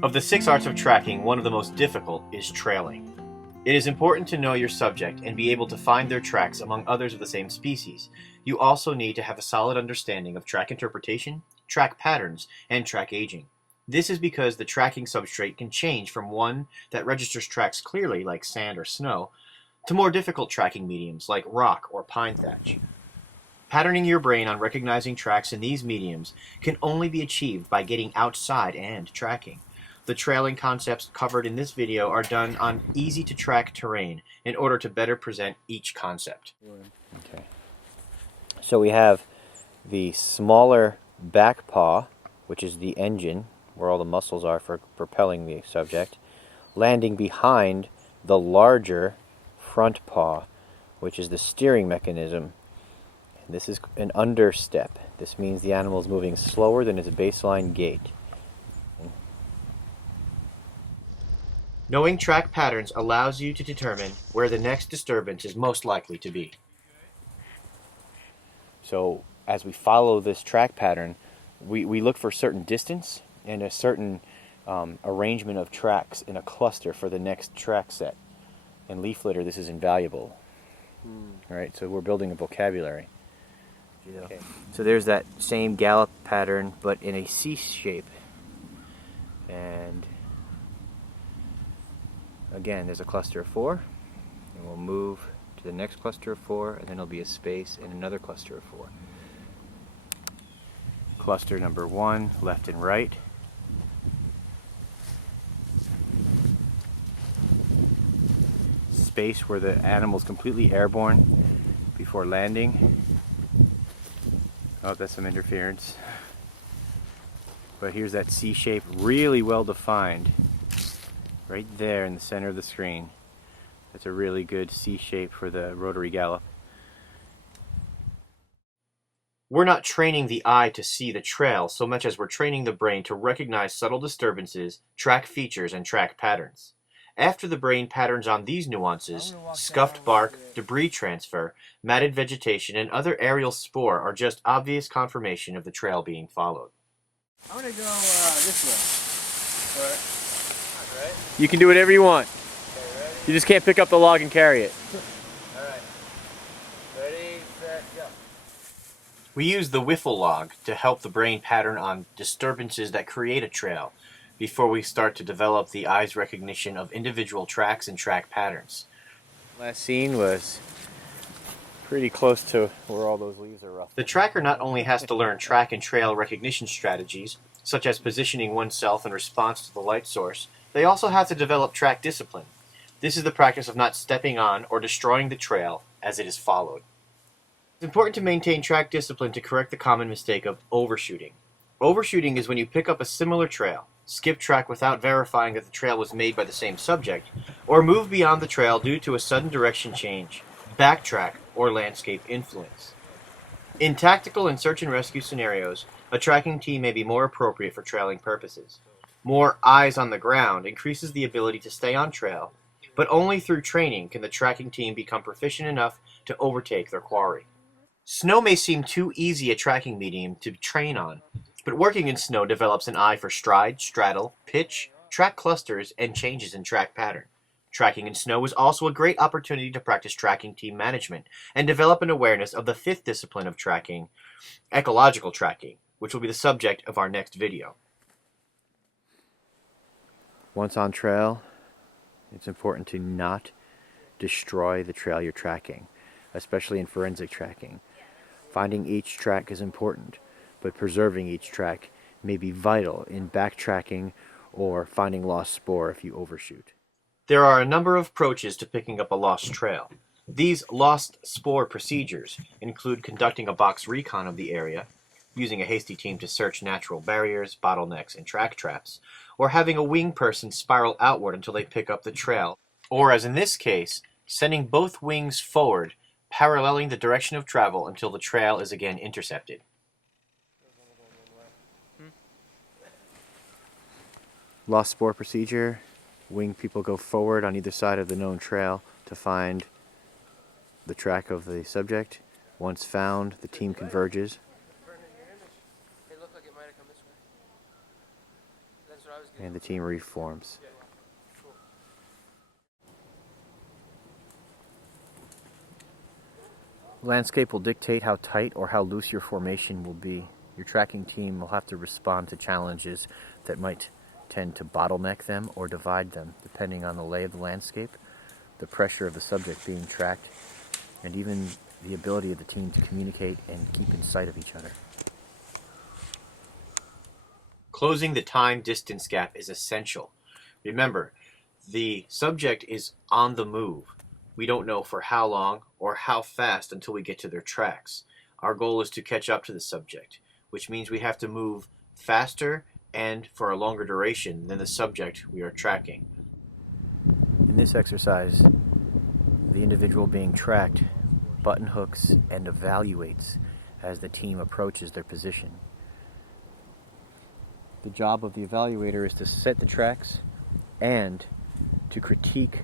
Of the 6 arts of tracking, one of the most difficult is trailing. It is important to know your subject and be able to find their tracks among others of the same species. You also need to have a solid understanding of track interpretation, track patterns, and track aging. This is because the tracking substrate can change from one that registers tracks clearly, like sand or snow, to more difficult tracking mediums like rock or pine thatch. Patterning your brain on recognizing tracks in these mediums can only be achieved by getting outside and tracking. The trailing concepts covered in this video are done on easy-to-track terrain in order to better present each concept. Okay. So we have the smaller back paw, which is the engine, where all the muscles are for propelling the subject, landing behind the larger front paw, which is the steering mechanism. And this is an understep. This means the animal is moving slower than its baseline gait. Knowing track patterns allows you to determine where the next disturbance is most likely to be. So as we follow this track pattern, we look for certain distance and a certain arrangement of tracks in a cluster for the next track set. In leaf litter, this is invaluable. All right, so we're building a vocabulary. Okay. So there's that same gallop pattern, but in a C shape. And again, there's a cluster of 4, and we'll move to the next cluster of 4, and then there'll be a space and another cluster of 4. Cluster number 1, left and right. Space where the animal's completely airborne before landing. Oh, that's some interference. But here's that C shape, really well defined. Right there in the center of the screen. That's a really good C shape for the rotary gallop. We're not training the eye to see the trail so much as we're training the brain to recognize subtle disturbances, track features, and track patterns. After the brain patterns on these nuances, scuffed bark, debris transfer, matted vegetation, and other aerial spore are just obvious confirmation of the trail being followed. I'm gonna go this way. All right. You can do whatever you want. Okay, ready? You just can't pick up the log and carry it. All right. Ready, set, go. We use the wiffle log to help the brain pattern on disturbances that create a trail before we start to develop the eye's recognition of individual tracks and track patterns. Last scene was pretty close to where all those leaves are rough. The tracker not only has to learn track and trail recognition strategies, such as positioning oneself in response to the light source, they also have to develop track discipline. This is the practice of not stepping on or destroying the trail as it is followed. It's important to maintain track discipline to correct the common mistake of overshooting. Overshooting is when you pick up a similar trail, skip track without verifying that the trail was made by the same subject, or move beyond the trail due to a sudden direction change, backtrack, or landscape influence. In tactical and search and rescue scenarios, a tracking team may be more appropriate for trailing purposes. More eyes on the ground increases the ability to stay on trail, but only through training can the tracking team become proficient enough to overtake their quarry. Snow may seem too easy a tracking medium to train on, but working in snow develops an eye for stride, straddle, pitch, track clusters, and changes in track pattern. Tracking in snow is also a great opportunity to practice tracking team management and develop an awareness of the 5th discipline of tracking, ecological tracking, which will be the subject of our next video. Once on trail, it's important to not destroy the trail you're tracking, especially in forensic tracking. Finding each track is important, but preserving each track may be vital in backtracking or finding lost spore if you overshoot. There are a number of approaches to picking up a lost trail. These lost spore procedures include conducting a box recon of the area, using a hasty team to search natural barriers, bottlenecks, and track traps, or having a wing person spiral outward until they pick up the trail, or as in this case, sending both wings forward, paralleling the direction of travel until the trail is again intercepted. Lost spore procedure. Wing people go forward on either side of the known trail to find the track of the subject. Once found, the team converges. It looked like it might have come this way. That's And the team reforms. Landscape will dictate how tight or how loose your formation will be. Your tracking team will have to respond to challenges that might tend to bottleneck them or divide them, depending on the lay of the landscape, the pressure of the subject being tracked, and even the ability of the team to communicate and keep in sight of each other. Closing the time-distance gap is essential. Remember, the subject is on the move. We don't know for how long or how fast until we get to their tracks. Our goal is to catch up to the subject, which means we have to move faster and for a longer duration than the subject we are tracking. In this exercise, the individual being tracked button hooks and evaluates as the team approaches their position. The job of the evaluator is to set the tracks and to critique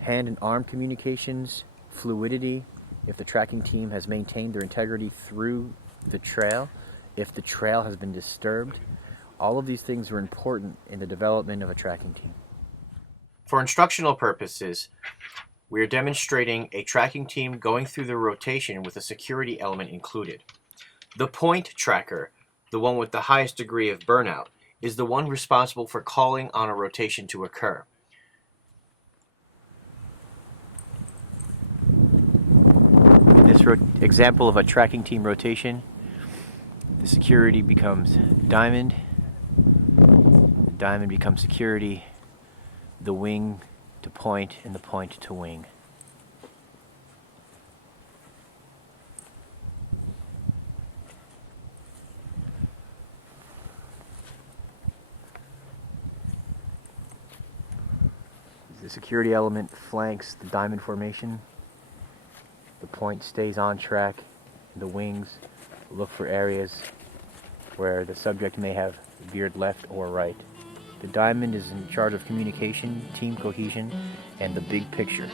hand and arm communications, fluidity, if the tracking team has maintained their integrity through the trail, if the trail has been disturbed. All of these things are important in the development of a tracking team. For instructional purposes, we are demonstrating a tracking team going through the rotation with a security element included. The point tracker, the one with the highest degree of burnout, is the one responsible for calling on a rotation to occur. In this example of a tracking team rotation, the security becomes diamond, the diamond becomes security, the wing to point, and the point to wing. The security element flanks the diamond formation. The point stays on track. The wings look for areas where the subject may have veered left or right. The diamond is in charge of communication, team cohesion, and the big picture.